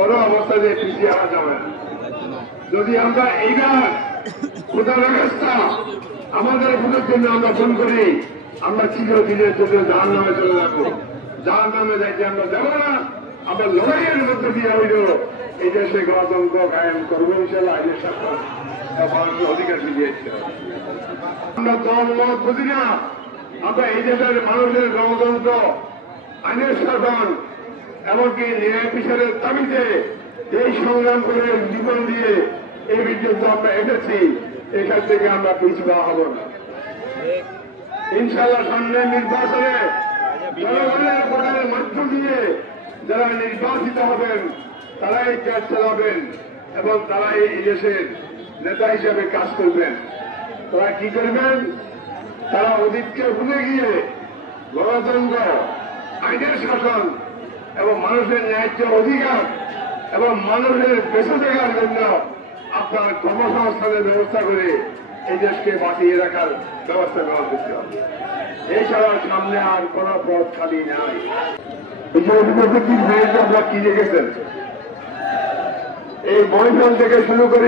কোনো অবস্থাতে পিছিয়ে আসা যাবে না। যদি আমরা এইবার খোদা ব্যবস্থা আমাদের ভোটের জন্য আমরা ফোন করি, আমরা চিরদিনের জন্য জাহান নামে চলে যাবো। জাহান নামে যাইতে আমরা যাবো না। আমরা লড়াইয়ের মধ্যে দিয়ে হইল এই দেশে গণতন্ত্র কায়েম করবো ইনশাল্লাহ। এই দেশ মানুষের অধিকার ফিরিয়েছে। আমরা দল মত বুঝি না। আমরা এই দেশের মানুষের গণতন্ত্র, আইনের শাসন, এমনকি ন্যায় বিচারের দাবিতে এই সংগ্রাম করে জীবন দিয়ে এই পর্যন্ত আমরা এসেছি। এখান থেকে আমরা পিছপা হব না ইনশাআল্লাহ। সামনে নির্বাচনে জনগণের ভোটের মধ্য দিয়ে যারা নির্বাচিত হবেন তারাই দেশ চালাবেন এবং তারাই এই দেশের নেতা হিসেবে কাজ করবেন। তারা কি করবেন? তারা অতীতকে ভুলে গিয়ে গণতন্ত্র, আইনের শাসন এবং মানুষের ন্যায্য অধিকার এবং মানুষের বেঁচে থাকার জন্য আপনার কর্মসংস্থানের ব্যবস্থা করে এই দেশকে বাঁচিয়ে রাখার ব্যবস্থা গ্রহণ করতে হবে। এছাড়া সামনে আর কোন পথ খালি নাই। আপনারা কি দেখেছেন? এই বৈঠক থেকে শুরু করে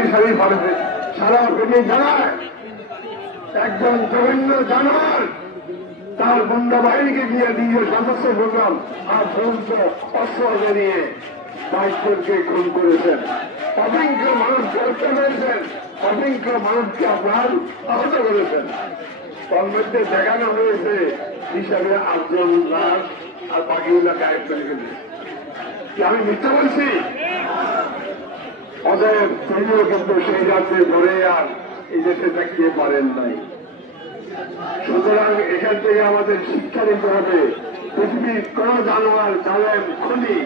সারা ফেটে জানায় একজন জঘন্য জানোয়ার তার গুন্ডা বাহিনীকে দিয়ে দিয়ে সদস্য প্রোগ্রাম আর সমস্ত অস্ত্র নিয়ে 22 জনকে খুন করেছেন। অসংখ্য মানুষকে হত্যা করেছেন। অসংখ্য মানুষকে আপনার আহত করেছেন। তার মধ্যে দেখানো হয়েছে হিসাবে 8 জন লাশ আর বাকিগুলা গায়েব করে গেছে। আমি মিথ্যা বলছি? অতএব তিনিও কিন্তু সেই রাজ্যে ধরে আর এই দেশে থাকতে পারেন নাই। সুতরাং এখান থেকে আমাদের শিক্ষা নিতে হবে, পৃথিবীর কোন জানোয়ার জালেম খুনি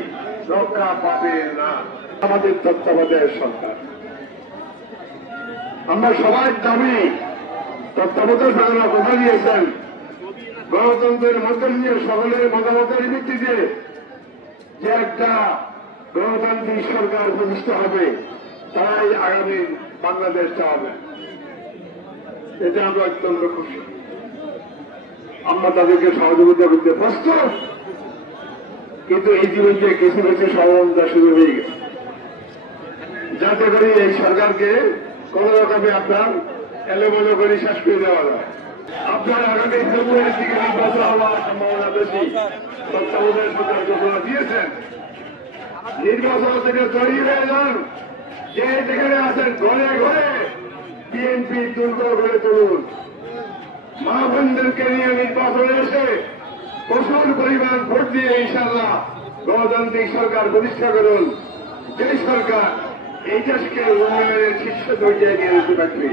রক্ষা পাবে না আমাদের তত্ত্বাবধায়ক সরকার। আমরা সবাই দাবি তত্ত্বাবধায়ক সরকার কথা দিয়েছেন গণতন্ত্রের মধ্য দিয়ে সকলের মতামতের ভিত্তিতে যে একটা গণতান্ত্রিক সরকার প্রতিষ্ঠা হবে, তারাই আগামী বাংলাদেশটা হবে। এটা আমরা অত্যন্ত খুশি। আমরা তাদেরকে সহযোগিতা করতে প্রস্তুত, কিন্তু এই জীবনে কিছু কিছু সহযোগিতা শুরু হয়ে গেছে, যাতে করে এই সরকারকে কোন রকমে আপনার এলোমেলো করে শেষ করে দেওয়া যায়। আপনার আগামী ফেব্রুয়ারির দিকে নির্বাচন হওয়ার সম্ভাবনা বেশি। তত্ত্বাবধায়ক সরকার ঘোষণা দিয়েছেন, নির্বাচন থেকে তৈরি হয়ে যান। যে যেখানে আছেন ঘরে ঘরে বিএনপি দুর্গ গড়ে তুলুন। মা বোনদেরকে নিয়ে নির্বাচনে এসে প্রচুর পরিমাণ ভোট দিয়ে ইনশাআল্লাহ গণতান্ত্রিক সরকার প্রতিষ্ঠা করুন, যে সরকার এই দেশকে উন্নয়নের শীর্ষ পর্যায়ে নিয়ে যেতে পারবে।